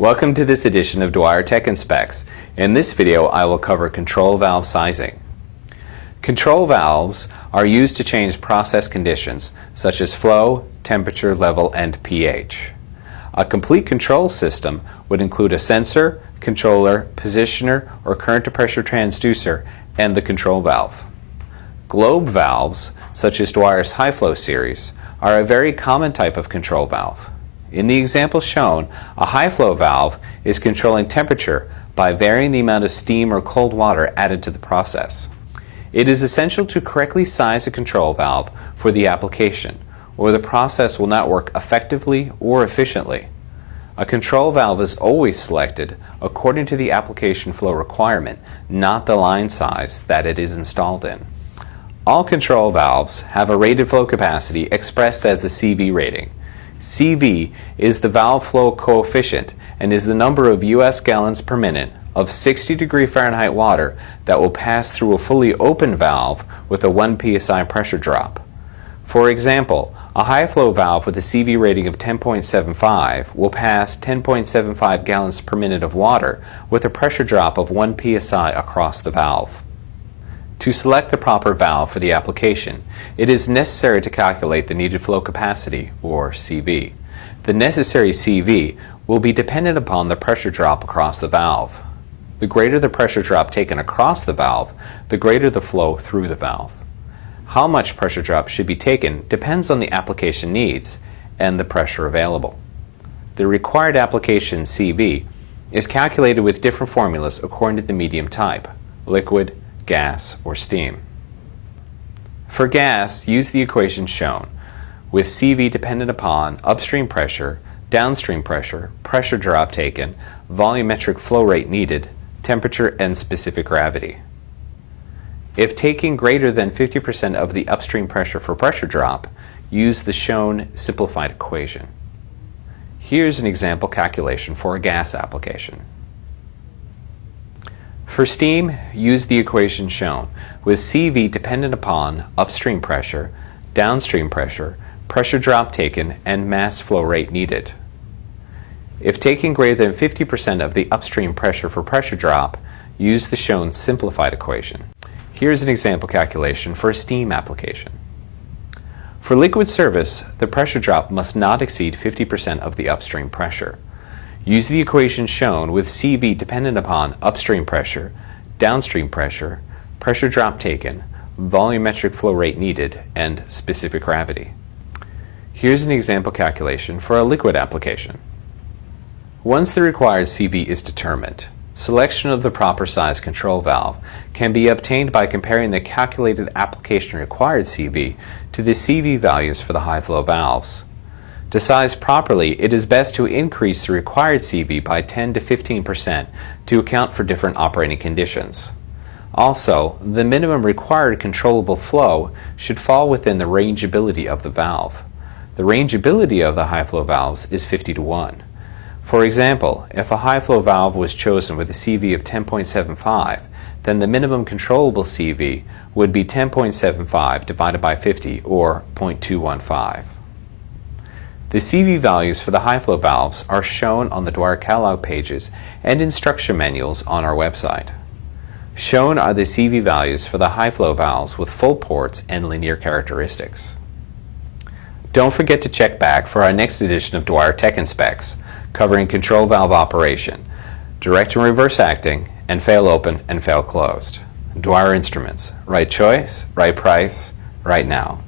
Welcome to this edition of Dwyer Tech and Specs. In this video I will cover control valve sizing. Control valves are used to change process conditions such as flow, temperature, level, and pH. A complete control system would include a sensor, controller, positioner, or current to pressure transducer, and the control valve. Globe valves, such as Dwyer's high flow series, are a very common type of control valve. In the example shown, a high flow valve is controlling temperature by varying the amount of steam or cold water added to the process. It is essential to correctly size a control valve for the application, or the process will not work effectively or efficiently. A control valve is always selected according to the application flow requirement, not the line size that it is installed in. All control valves have a rated flow capacity expressed as the CV rating. CV is the valve flow coefficient and is the number of US gallons per minute of 60° Fahrenheit water that will pass through a fully open valve with a 1 psi pressure drop. For example, a high flow valve with a CV rating of 10.75 will pass 10.75 gallons per minute of water with a pressure drop of 1 psi across the valve. To select the proper valve for the application, it is necessary to calculate the needed flow capacity, or CV. The necessary CV will be dependent upon the pressure drop across the valve. The greater the pressure drop taken across the valve, the greater the flow through the valve. How much pressure drop should be taken depends on the application needs and the pressure available. The required application CV is calculated with different formulas according to the medium type, liquid, gas, or steam. For gas, use the equation shown, with CV dependent upon upstream pressure, downstream pressure, pressure drop taken, volumetric flow rate needed, temperature, and specific gravity. If taking greater than 50% of the upstream pressure for pressure drop, use the shown simplified equation. Here's an example calculation for a gas application. For steam, use the equation shown, with CV dependent upon upstream pressure, downstream pressure, pressure drop taken, and mass flow rate needed. If taking greater than 50% of the upstream pressure for pressure drop, use the shown simplified equation. Here's an example calculation for a steam application. For liquid service, the pressure drop must not exceed 50% of the upstream pressure. Use the equation shown with CV dependent upon upstream pressure, downstream pressure, pressure drop taken, volumetric flow rate needed, and specific gravity. Here's an example calculation for a liquid application. Once the required CV is determined, selection of the proper size control valve can be obtained by comparing the calculated application required CV to the CV values for the high flow valves. To size properly, it is best to increase the required CV by 10 to 15% to account for different operating conditions. Also, the minimum required controllable flow should fall within the rangeability of the valve. The rangeability of the high flow valves is 50:1. For example, if a high flow valve was chosen with a CV of 10.75, then the minimum controllable CV would be 10.75 divided by 50, or 0.215. The CV values for the high flow valves are shown on the Dwyer catalog pages and instruction manuals on our website. Shown are the CV values for the high flow valves with full ports and linear characteristics. Don't forget to check back for our next edition of Dwyer Tech and Specs, covering control valve operation, direct and reverse acting, and fail open and fail closed. Dwyer Instruments. Right choice, right price, right now.